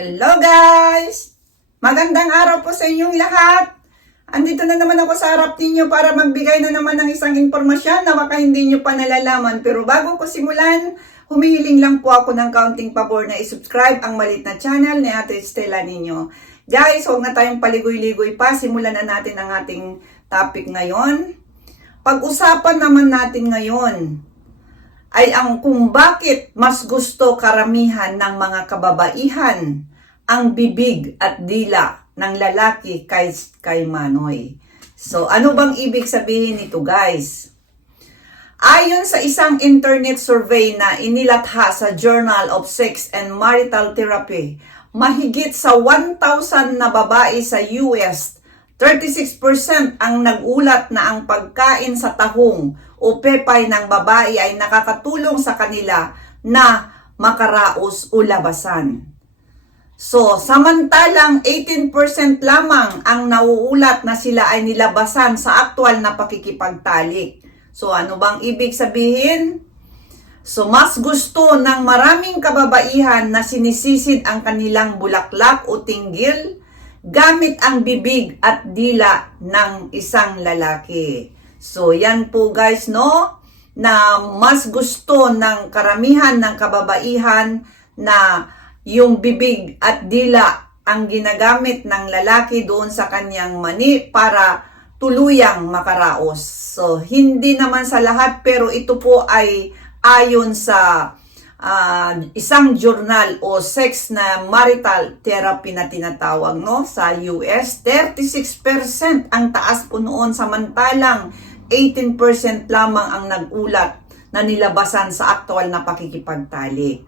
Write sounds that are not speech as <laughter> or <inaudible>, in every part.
Hello guys! Magandang araw po sa inyong lahat! Andito na naman ako sa harap ninyo para magbigay na naman ng isang impormasyon na baka hindi nyo pa nalalaman. Pero bago ko simulan, humihiling lang po ako ng counting pabor na isubscribe ang malit na channel ni Ate Stella ninyo. Guys, huwag na tayong paligoy-ligoy pa. Simulan na natin ang ating topic ngayon. Pag-usapan naman natin ngayon ay ang kung bakit mas gusto karamihan ng mga kababaihan ang bibig at dila ng lalaki kay, kay Manoy. So, ano bang ibig sabihin nito guys? Ayon sa isang internet survey na inilatha sa Journal of Sex and Marital Therapy, mahigit sa 1,000 na babae sa US 36% ang nagulat na ang pagkain sa tahong o pepay ng babae ay nakakatulong sa kanila na makaraos o labasan. So, samantalang 18% lamang ang nauulat na sila ay nilabasan sa aktwal na pakikipagtalik. So, ano bang ibig sabihin? So, mas gusto ng maraming kababaihan na sinisisid ang kanilang bulaklak o tinggil gamit ang bibig at dila ng isang lalaki. So, yan po guys, no? Na mas gusto ng karamihan ng kababaihan na yung bibig at dila ang ginagamit ng lalaki doon sa kanyang mani para tuluyang makaraos. So, hindi naman sa lahat pero ito po ay ayon sa ah, isang journal o sex na marital therapy na tinatawag no sa US 36% ang taas po noon samantalang 18% lamang ang nagulat na nilabasan sa aktual na pakikipagtalik.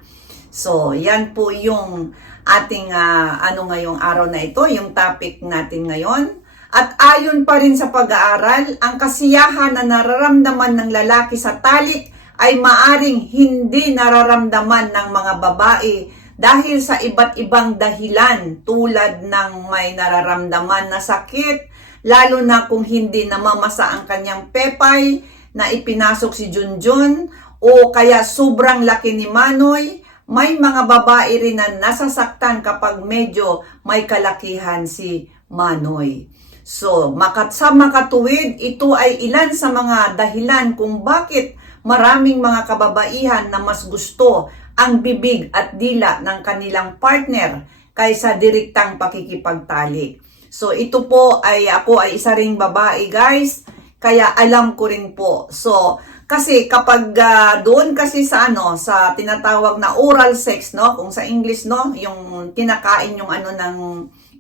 So, yan po yung ating ah, ano ngayong araw na ito, yung topic natin ngayon. At ayon pa rin sa pag-aaral, ang kasiyahan na nararamdaman ng lalaki sa talik ay maaring hindi nararamdaman ng mga babae dahil sa iba't ibang dahilan tulad ng may nararamdaman na sakit, lalo na kung hindi namamasa ang kanyang pepay na ipinasok si Junjun o kaya sobrang laki ni Manoy, may mga babae rin na nasasaktan kapag medyo may kalakihan si Manoy. So, makat sa makatuwid, ito ay ilan sa mga dahilan kung bakit maraming mga kababaihan na mas gusto ang bibig at dila ng kanilang partner kaysa direktang pakikipagtalik. So, ito po ay ako ay isa ring babae, guys. Kaya alam ko rin po. So, kasi kapag ah, doon kasi sa ano, sa tinatawag na oral sex, no? Kung sa English, no? Yung kinakain yung ano ng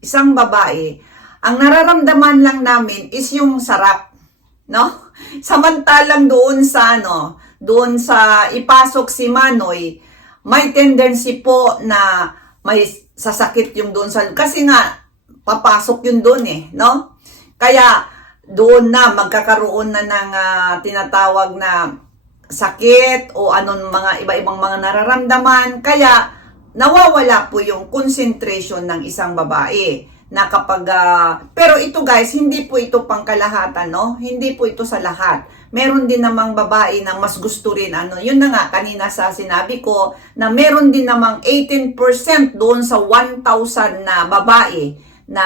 isang babae, ang nararamdaman lang namin is yung sarap, no? <laughs> Samantalang doon sa ano, doon sa ipasok si Manoy, may tendency po na may sasakit yung doon sa kasi nga papasok yun doon eh, no? Kaya doon na magkakaroon na ng ah, tinatawag na sakit o anong mga iba-ibang mga nararamdaman. Kaya nawawala po yung concentration ng isang babae na kapag ah, pero ito guys hindi po ito pangkalahatan no hindi po ito sa lahat meron din namang babae na mas gusto rin ano yun na nga kanina sa sinabi ko na meron din namang 18% doon sa 1,000 na babae na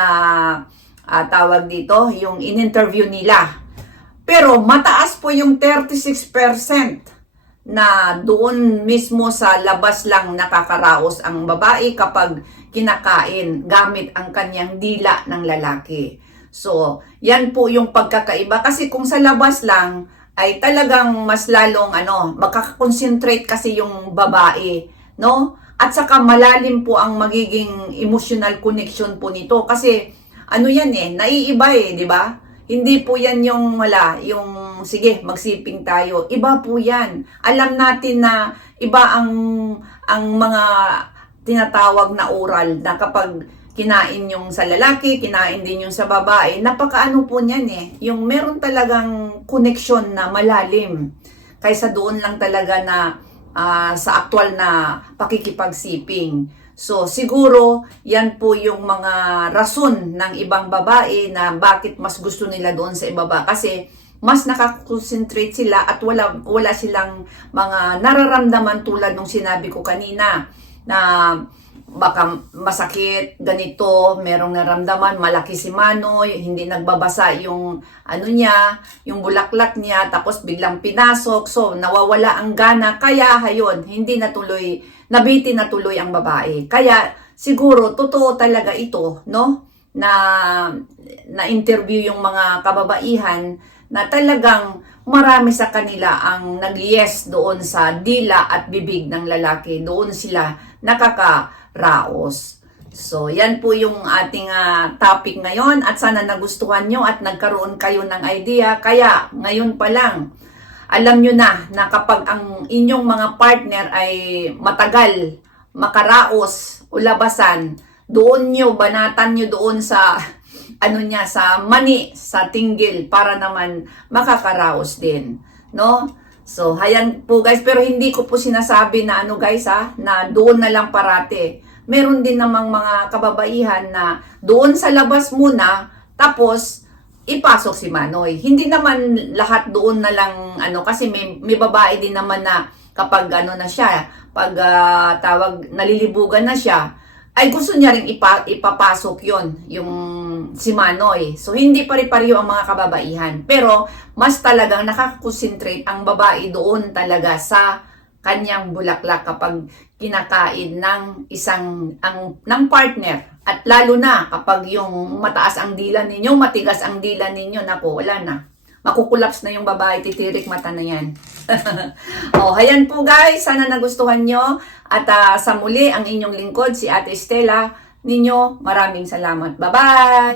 ah, tawag dito yung in-interview nila pero mataas po yung 36% na doon mismo sa labas lang nakakaraos ang babae kapag kinakain gamit ang kanyang dila ng lalaki. So, yan po yung pagkakaiba. Kasi kung sa labas lang, ay talagang mas lalong ano, makakakonsentrate kasi yung babae, no? At saka malalim po ang magiging emotional connection po nito. Kasi ano yan eh, naiiba eh, di ba? Hindi po yan yung wala, yung sige, magsiping tayo. Iba po yan. Alam natin na iba ang ang mga tinatawag na oral na kapag kinain yung sa lalaki, kinain din yung sa babae, napakaano po niyan eh. Yung meron talagang connection na malalim kaysa doon lang talaga na ah, sa aktual na pakikipagsiping. So, siguro, yan po yung mga rason ng ibang babae na bakit mas gusto nila doon sa ibaba. Kasi, mas nakakonsentrate sila at wala, wala silang mga nararamdaman tulad nung sinabi ko kanina na baka masakit, ganito, merong naramdaman, malaki si Manoy, hindi nagbabasa yung ano niya, yung bulaklak niya, tapos biglang pinasok, so nawawala ang gana, kaya hayon, hindi natuloy, nabiti natuloy ang babae. Kaya siguro, totoo talaga ito, no? Na, na-interview yung mga kababaihan na talagang marami sa kanila ang nag-yes doon sa dila at bibig ng lalaki. Doon sila nakakaraos. So, yan po yung ating ah, topic ngayon at sana nagustuhan nyo at nagkaroon kayo ng idea. Kaya, ngayon pa lang, alam nyo na na kapag ang inyong mga partner ay matagal, makaraos o labasan, doon nyo, banatan nyo doon sa <laughs> ano niya sa mani, sa tinggil para naman makakaraos din, no? So, hayan po guys, pero hindi ko po sinasabi na ano guys ha, na doon na lang parate. Meron din namang mga kababaihan na doon sa labas muna, tapos ipasok si Manoy. Hindi naman lahat doon na lang ano kasi may, may babae din naman na kapag ano na siya, pag ah, tawag nalilibugan na siya, ay gusto niya ring ipa, ipapasok yon yung si Manoy. So, hindi pare-pareho ang mga kababaihan. Pero, mas talagang nakakakonsentrate ang babae doon talaga sa kanyang bulaklak kapag kinakain ng isang ang ng partner at lalo na kapag yung mataas ang dila ninyo, matigas ang dila ninyo, nako wala na. Makukulaps na yung babae, titirik mata na yan. <laughs> oh, hayan po guys, sana nagustuhan nyo. At ah, sa muli, ang inyong lingkod, si Ate Estela, ninyo, maraming salamat. Bye-bye!